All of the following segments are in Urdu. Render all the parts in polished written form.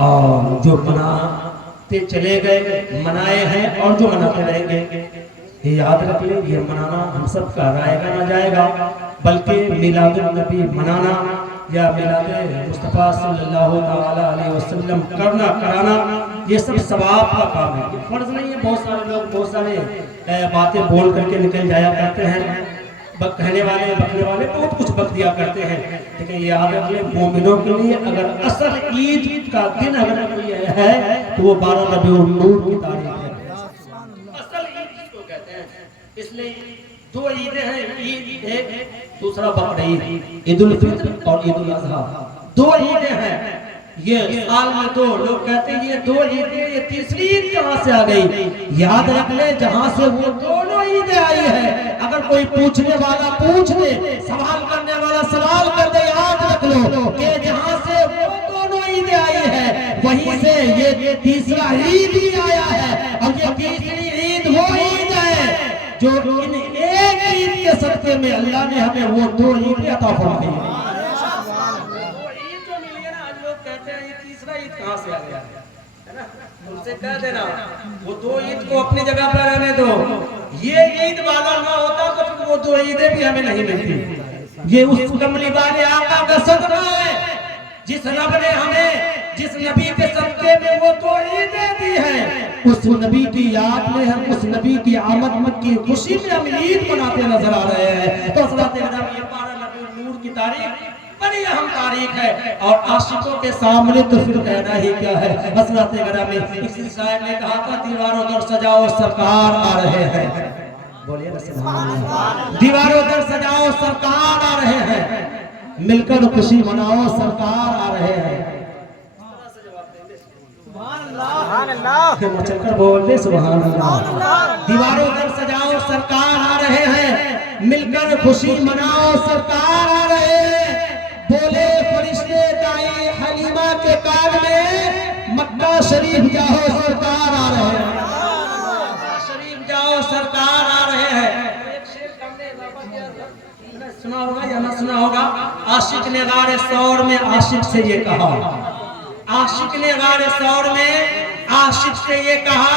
اور جو مناتے چلے گئے منائے ہیں اور جو مناتے رہیں گے، یہ یاد رکھ لیں یہ منانا ہم سب کا رائے گا نہ جائے گا، بلکہ میلاد النبی منانا یا میلاد مصطفیٰ صلی اللہ تعالیٰ علیہ وسلم کرانا یہ سب ثواب کا کام ہے، یہ فرض نہیں ہے۔ بہت سارے لوگ بہت سارے باتیں بول کر کے نکل جایا کرتے ہیں، کہنے والے بکنے والے بہت کچھ بک دیا کرتے ہیں، لیکن یہ یاد رکھ لیں مومنوں کے لیے اگر اصل عید کا دن اگر کوئی ہے تو وہ 12 ربیع النور کی تاریخ ہے، اصل عید جس کو کہتے ہیں۔ اس لیے دو عیدیں ہیں، عید ایک دوسرا بقرعید، عید الفطر اور عید الاضحیٰ، دو عیدیں ہیں۔ یہ سال میں دو، لوگ کہتے ہیں یہ دو عیدیں، یہ تیسری عید کہاں سے آ گئی؟ یاد رکھ لے جہاں سے وہ دونوں عیدیں آئی ہے، اگر کوئی پوچھنے والا پوچھ لے، سوال کرنے والا سوال کر دے، یاد رکھ لو کہ جہاں سے وہ دونوں عیدیں آئی ہے وہیں سے یہ تیسرا عید بھی آیا ہے، اور یہ تیسری عید وہ عید ہے جو ان ایک عید کے صدقے میں اللہ نے ہمیں وہ دو عیدیں عطا فرمائی ہیں۔ کہاں سے آ گیا ہے نا؟ ان سے کہہ دینا وہ دو عید کو اپنی جگہ پر رہنے دو، یہ عید والا نہ ہوتا تو وہ دو عیدیں بھی ہمیں نہیں ملتی۔ یہ اس کملی والے آقا کا صدقہ ہے، جس رب نے ہمیں جس نبی کے صدقے میں وہ دو عیدیں دی ہیں، اس نبی کی یاد میں ہم اس نبی کی آمد کی خوشی میں ہم عید مناتے نظر آ رہے ہیں۔ تو حضرات اکرام یہ 12 ربیع النور کی تاریخ بڑی اہم تاریخ ہے، اور عاشقوں کے سامنے تو پھر کہنا ہی کیا ہے۔ حضرات گرامی اسی شاعر نے کہا تھا دیواروں در سجاؤ سرکار آ رہے ہیں، بولیے نا سبحان اللہ، دیواروں در سجاؤ سرکار آ رہے ہیں، مل کر خوشی مناؤ سرکار آ رہے ہیں۔ سبحان اللہ، چل کر بول دے سبحان اللہ۔ دیواروں در سجاؤ سرکار آ رہے ہیں، مل کر خوشی مناؤ سرکار آ رہے ہیں، بولے فرشتے دائی حلیمہ کے کان میں مکہ شریف جاؤ سرکار آ رہے ہیں، مکہ شریف جاؤ سرکار آ رہے ہیں۔ ایک شعر ہم نے سنا ہوگا یا نہ سنا ہوگا، عاشق نے غار ثور میں عاشق سے یہ کہا، عاشق نے غار ثور میں عاشق سے یہ کہا،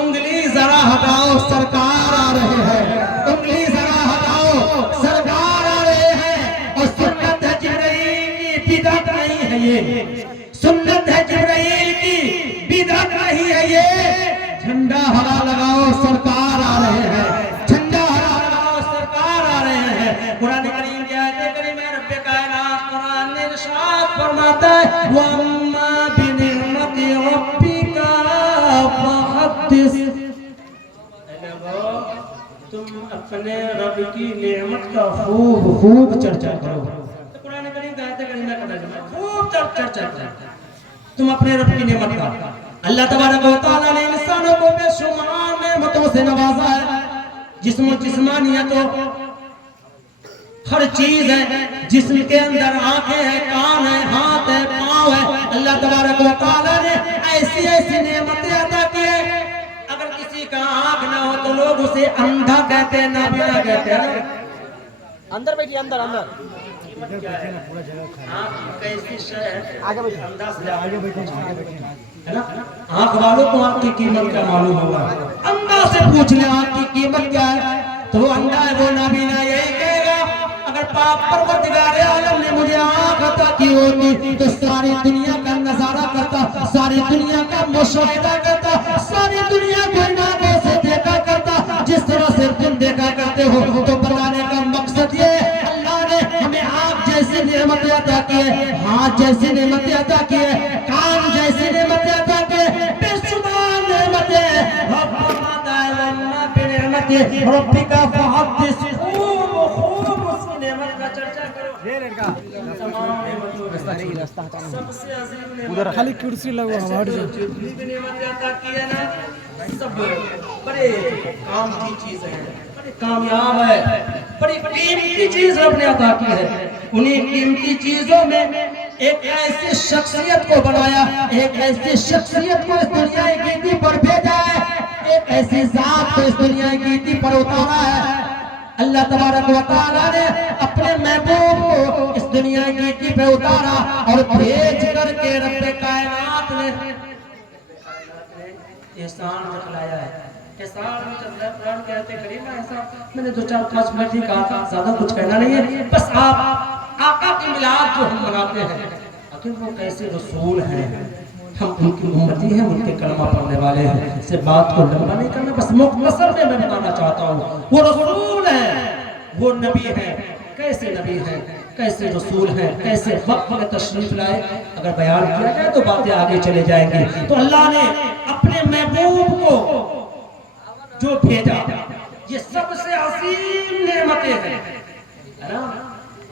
انگلی ذرا ہٹاؤ سرکار آ رہے ہیں، انگلی ذرا ہٹاؤ سرکار آ رہے ہیں، اور سنت ہے جبرائیل کی بدعت نہیں ہے یہ، سنت ہے جبرائیل کی بدعت نہیں ہے یہ، جھنڈا ہرا لگاؤ سرکار آ رہے ہیں، جھنڈا ہرا لگاؤ سرکار آ رہے ہیں۔ قرآن کریم کی آیت کریم ہے، رب کائنات قرآن نے ارشاد فرماتا ہے وَأَمَّا بِنِعْمَتِ رَبِّكَ فَحَدِّثْ، تم اپنے رب کی نعمت کا خوب چرچا کرو۔ تو قرآن کریم کا آیت کریمہ کا ترجمہ خوب چرچا کرو تم اپنے رب کی نعمت کا۔ اللہ تبارک و تعالیٰ نے انسانوں کو بے شمار نعمتوں سے نوازا ہے، جسم و جسمانیت ہر چیز ہے، جسم کے اندر آنکھیں ہیں، کان ہیں، ہاتھ ہے، پاؤں ہے، اللہ تبارک و تعالیٰ نے ایسی ایسی نعمتیں عطا کی ہیں، اگر کسی کا آنکھ نہ ہو تو لوگ اسے اندھا کہتے ہیں، نابینا کہتے ہیں۔ اندر بیٹھیے، اندر اندر آنکھ کیسی شے ہے، آگے بیٹھیے، اندھا سے آگے بیٹھے ہے نا، آنکھ والوں کو آنکھ کی قیمت کیا معلوم ہوگا، اندھا سے پوچھ لیں آنکھ کی قیمت کیا ہے تو وہ اندھا ہے، وہ نابینا یہی کہے گا اگر پاک پروردگار عالم نے مجھے آنکھ عطا کی ہوتی تو ساری دنیا کا نظارہ کرتا، ساری دنیا کا مشاہدہ کرتا، ساری دنیا کو ان آنکھوں سے دیکھا کرتا جس طرح سے تم دیکھا کرتے ہو۔ تو بتانے کا مقصد یہ اللہ نے ہمیں آنکھ جیسی نعمتیں عطا کی ہے، ہاتھ جیسی نعمتیں عطا کی ہے، کان جیسی نعمتیں عطا کی ہے، بے شمار نعمتیں۔ رب فرماتا ہے وَأَمَّا بِنِعْمَتِ رَبِّكَ فَحَدِّثْ، خوب اس کی نعمت کا چرچا کرو۔ تمام نعمتوں میں سب سے عظیم نعمت خالی کرسی لگو ہمارے جتنی بھی نعمتیں عطا کی ہے نا سب بڑے کام کی چیز ہے، بڑے کامیاب ہے، بڑی قیمتی چیز رب نے عطا کی ہے۔ انہیں قیمتی چیزوں میں ایک ایسی شخصیت کو بنایا، ایک ایسی شخصیت کو اس دنیا کی گیتی پر بھیجا ہے، ایک ایسی ذات کو اس دنیا کی گیتی پر اتارا ہے۔ اللہ تبارک و تعالیٰ نے اپنے محبوب کو اس دنیا کی گیتی پہ اتارا اور بھیج کر کے رب کائنات نے احسان دکھلایا ہے. احسان میں چل رہا ہے. قرآن کہتے کریم ایسا میں نے 2-4-5 منٹ ہی کہا تھا, زیادہ کچھ کہنا نہیں ہے. بس آپ آقا کی میلاد جو ہم مناتے ہیں, آخر وہ کیسے رسول ہیں, ہم ان کی امتی ہیں, ان کے کلمہ پڑھنے والے ہیں. اس سے بات کو لمبا نہیں کرنا, بس مختصر میں بتانا چاہتا ہوں. وہ رسول ہیں, وہ نبی ہیں. کیسے نبی ہیں, کیسے رسول ہیں, کیسے وقت میں تشریف لائے, اگر بیان کیا جائے تو باتیں آگے چلے جائیں گی. تو اللہ نے اپنے محبوب کو جو بھیجا, یہ سب سے عظیم نعمتیں ہیں, ہے نا.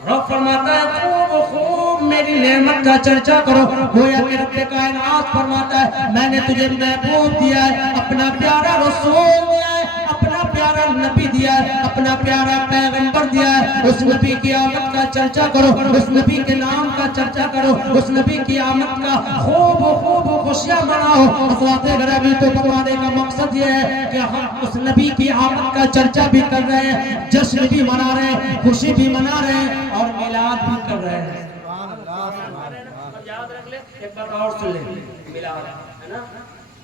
رب فرماتا ہے خوب میری نعمت کا چرچا کرو. گویا کہ رب کائنات فرماتا ہے میں نے تجھے محبوب دیا ہے, اپنا پیارا رسول دیا ہے, اپنا پیارا نبی دیا ہے, اپنا پیارا پیغمبر دیا ہے. اس نبی کی آمد کا چرچا کرو, اس نبی کے نام کا چرچا کرو, اس نبی کی آمد کا خوب خوشیاں مناؤ. حضرات گرامی تو فرمانے کا مقصد یہ ہے کہ ہم اس نبی کی آمد کا چرچا بھی کر رہے ہیں, جشن بھی منا رہے ہیں, خوشی بھی منا رہے ہیں, اور میلاد بھی کر رہے ہیں. یاد رکھ لے, ایک بار اور سن لے, میلاد ہے نا.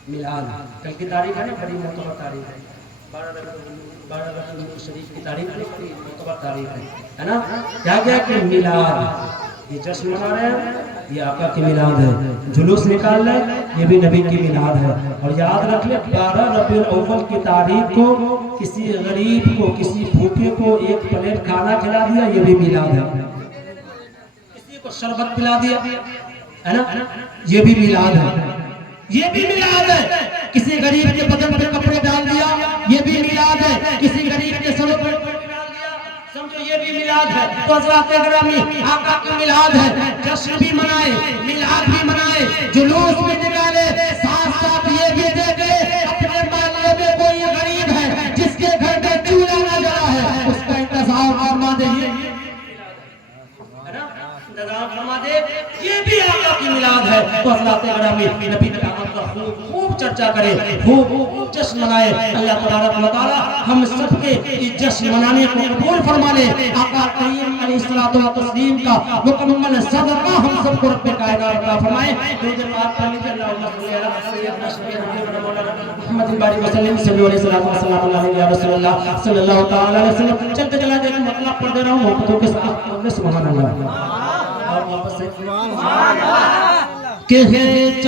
میلاد کل کی تاریخ ہے نا, بڑی معتبر تاریخ ہے. 12 ربیع شریف کی تاریخ ہے, بڑی معتبر تاریخ ہے نا. کیا کیا کہ میلاد, یہ جشن منا رہے ہیں, یہ آقا کی میلاد ہے. جلوس نکال لیں, یہ بھی نبی کی میلاد ہے. اور یاد رکھ لیں 12 ربیع الاول کی تاریخ کو کسی غریب کو, کسی بھوکے کو ایک پلیٹ کھانا کھلا دیا, یہ بھی میلاد ہے. کسی کو شربت پلا دیا, ہے نا, یہ بھی میلاد ہے. یہ بھی میلاد ہے. کسی غریب کے بدن پہ کپڑے ڈال دیا, یہ بھی میلاد ہے. کسی غریب کے سر پر ڈال دیا, سمجھو یہ بھی میلاد ہے. تو حضرات گرامی آقا کی میلاد ہے, جشن بھی منائے, میلاد بھی منائے, جلوس بھی نکالے, ساتھ ساتھ یہ بھی دیکھے اپنے محلے میں کوئی غریب ہے جس کے گھر میں چولہا نہ جلا ہے, اس کا انتظام فرما دے, انتظام فرما دے, یہ بھی آقا کی میلاد ہے. تو حضرات گرامی نبی کی آمد کا خوب چرچا کرے, خوب جشن منائے. اللہ تبارک و تعالی ہم سب کے اس جشن منانے کو قبول فرما لے. آقا کریم علیہ الصلوۃ والتسلیم کا مکمل صدقہ ہم سب کو رب کائنات عطا فرمائے. درود پاک پڑھ لیجیے, اللہم صلی علی سیدنا شفیعنا مولانا محمد بارک وسلم, صلی علیہ وسلم علیہ یا رسول اللہ صلی اللہ تعالی علیہ وسلم. چلتے چلا دیکھ مطلب پڑھ دے رہا ہوں محبتوں کے ساتھ, سبحان اللہ. اور واپس سے